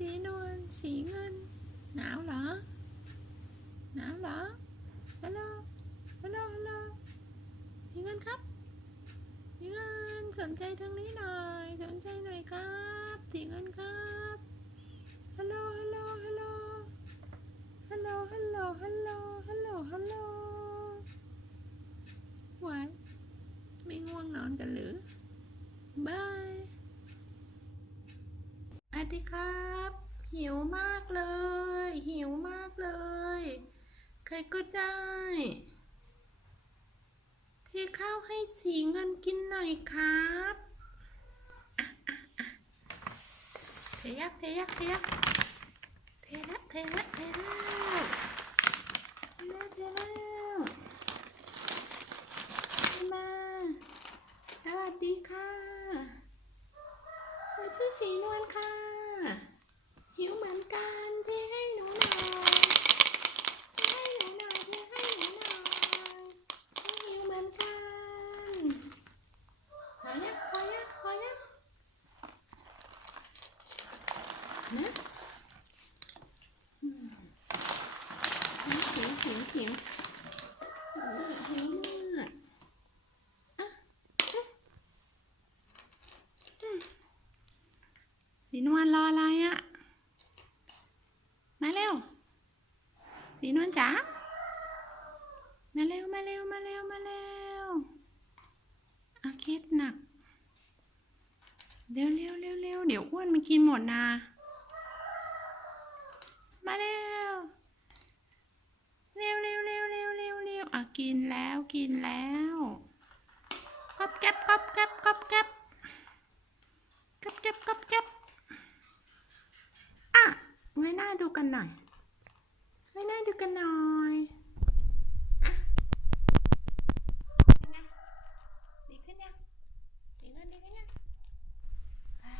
สีนวลสีเงิน หนาวเหรอ หนาวเหรอฮัลโหลฮัลโหลฮัลโหลสีเงินครับสีเงินสนใจทางนี้หน่อย สนใจหน่อยครับสีเงินครับฮัลโหลฮัลโหลฮัลโหลฮัลโหลฮัลโหลฮัลโหลฮัลโหลฮัลโหลไหวายไม่ง่วงนอนกันหรือบายสวัสดีครับ หิวมากเลย หิวมากเลย ใครก็ได้ เทข้าวให้สีเงินกินหน่อยครับอะอะอะเทยักเทยักเทยักเทละเทละเทละเทแล้วเทแล้วมาสวัสดีค่ะมาชื่อสีนวลค่ะ หิวเหมือนกันเทให้หนูหน่อยเทให้หนูหน่อยเทให้หนูหน่อยหิวเหมือนกันขอยักขอยักขอยักนะอืมหิวหิวหิวหิวหิวมากอะอืมอืม สีนวลรออะไรอะ มาเร็ว สีนวลจ๋า มาเร็ว มาเร็ว มาเร็ว มาเร็วอาเคสหนัก เร็วเร็วเร็วเร็วเดี๋ยวอ้วนมันกินหมดนะ มาเร็ว เร็วเร็วเร็วเร็วเร็วเร็วอะกินแล้ว กินแล้วก๊อบแก๊บก๊อบแก๊บก๊อบแก๊บก๊อบแก๊บก๊อบแก๊บอะไว้หน้าดู กันหน่อยไว้หน้าดูกันหน่อยอะเป็นไงดีขึ้นยังดีขึ้นดีขึ้นยังอ่า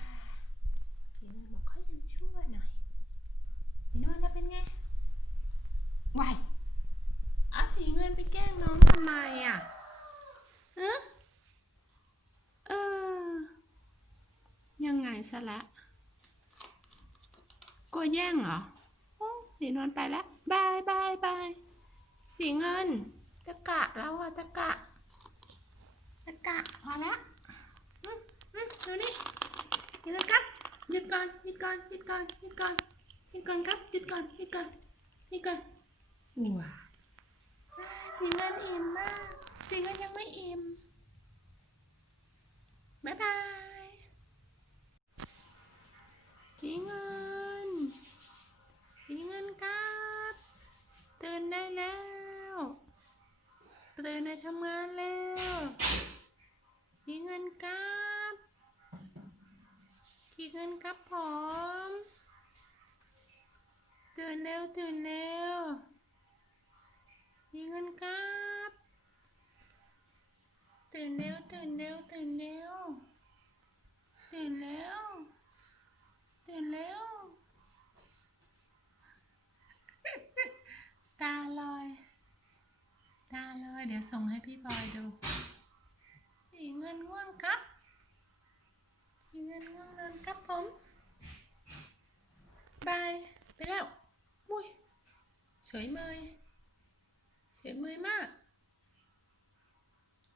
พี่เงินบอกเขายังชั่วหน่อยพี่นวลแล้วเป็นไงวายเอาสีเงินไปแกล้งน้องทำไมอะฮะเออ ยังไงซะละกลัวแย่งเหรอโอ้ สีนวลไปแล้วบายบายบายสีเงิน ตะกะแล้วอะตะกะ ตะกะพอแล้วอืมอืมดูนี่หยุดนะครับหยุดก่อนหยุดก่อนหยุดก่อนหยุดก่อนหยุดก่อนครับหยุดก่อนหยุดก่อนหยุดก่อนว้าอ่าสีเงินอิ่มมากสีเงินยังไม่อิ่มบ๊ายบายสีเงิน สีเงินครับตื่นได้แล้วตื่นได้ทำงานแล้วสีเงินครับสีเงินครับผมตื่นเร็วตื่นเร็วสีเงินครับตื่นเร็วตื่นเร็วตื่นเร็วตื่นเร็วตื่นแล้ว ตาลอย ตาลอย เดี๋ยวส่งให้พี่บอยดูสีเงินง่วงครับสีเงินง่วงนอนครับผมบายไปแล้วมุ้ยเฉยเมยเฉยเมยมาก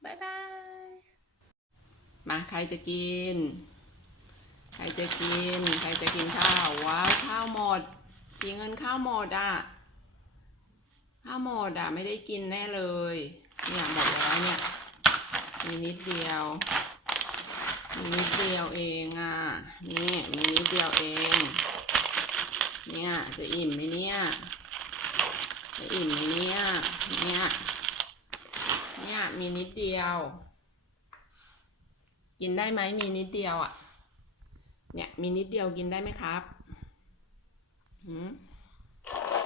บายบาย มาใครจะกิน ใครจะกิน ใครจะกินข้าว ว้าว ข้าวหมด กินเงินข้าวหมดอะข้าวหมดอะไม่ได้กินแน่เลย เนี่ยหมดแล้วเนี่ย มีนิดเดียว มีนิดเดียวเองอะ นี่ มีนิดเดียวเอง เนี่ย จะอิ่มไหมเนี่ย จะอิ่มไหมเนี่ย เนี่ย เนี่ย มีนิดเดียว กินได้ไหมมีนิดเดียวอะ เนี่ย มีนิดเดียวกินได้ไหมครับ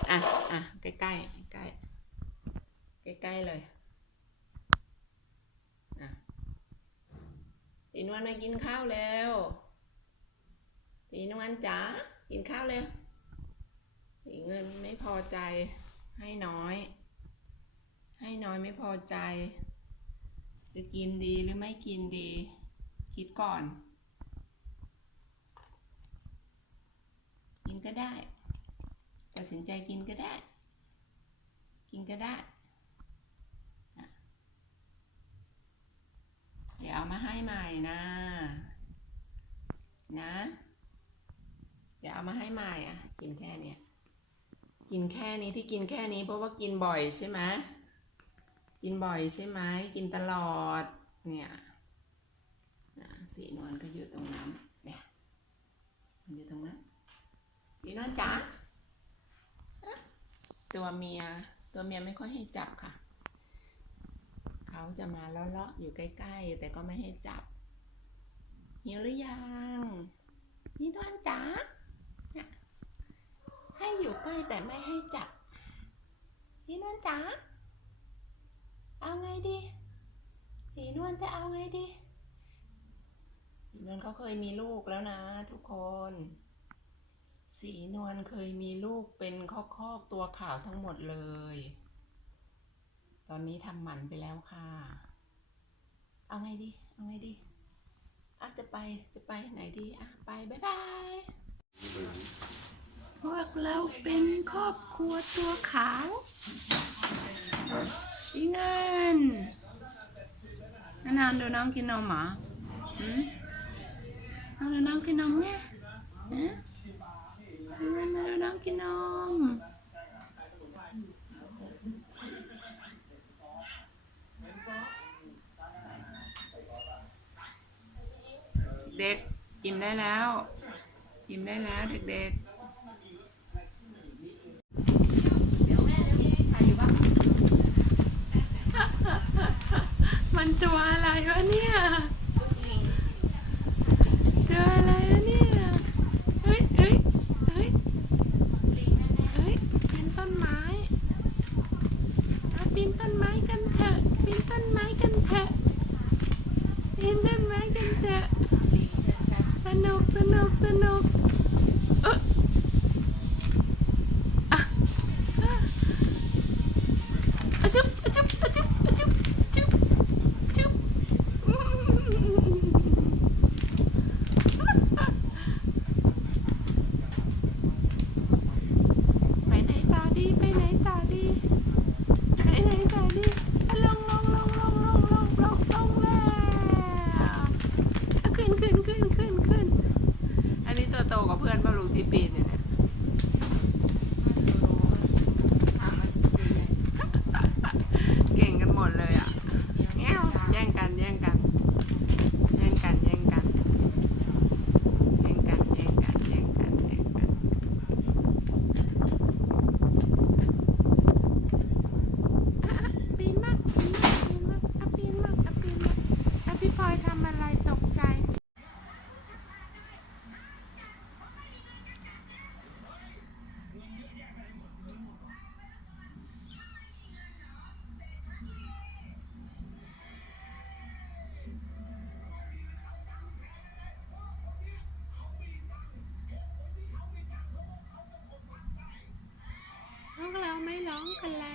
อะอะใกล้ใกล้ๆใกล้ใกล้ใกล้ๆเลยอะสีนวลมากินข้าวเร็วสีนวลจ๋ากินข้าวเร็วสีเงินไม่พอใจ ให้น้อย ให้น้อยไม่พอใจ จะกินดีหรือไม่กินดี คิดก่อน กินก็ได้ ตัดสินใจกินก็ได้ กินก็ได้ เดี๋ยวเอามาให้ใหม่นะ นะ เดี๋ยวเอามาให้ใหม่อะ กินแค่เนี้ยกินแค่นี้ที่กินแค่นี้เพราะว่ากินบ่อยใช่ไหมกินบ่อยใช่ไหมกินตลอด เนี่ยสีนวลก็อยู่ตรงนั้นเนี่ยอยู่ตรงนั้นสีนวลจ๋า ตัวเมีย ตัวเมียไม่ค่อยให้จับค่ะ เขาจะมาเลาะๆอยู่ใกล้ๆ แต่ก็ไม่ให้จับหิวหรือยังนี่นวลจ๋าให้อยู่ใกล้แต่ไม่ให้จับพี่นวลจ๋าเอาไงดีพี่นวลจะเอาไงดีสีนวลเขาเคยมีลูกแล้วนะทุกคน สีนวลเคยมีลูกเป็นคอกคอๆตัวขาวทั้งหมดเลย ตอนนี้ทำหมันไปแล้วค่ะ เอาไงดี เอาไงดีอะจะไป จะไปไหนดีอะไป บ๊ายบาย พวกเราเป็นครอบครัวตัวขาวอีเงินนานๆดูน้องกินนมเหรอหืมน้องดูน้องกินนมไงอีเงินมาดูน้องกินนมเด็กกินได้แล้ว กินได้แล้วเด็กๆมันตัวอะไรวะเนี่ย ไม่ร้องกันแล้ว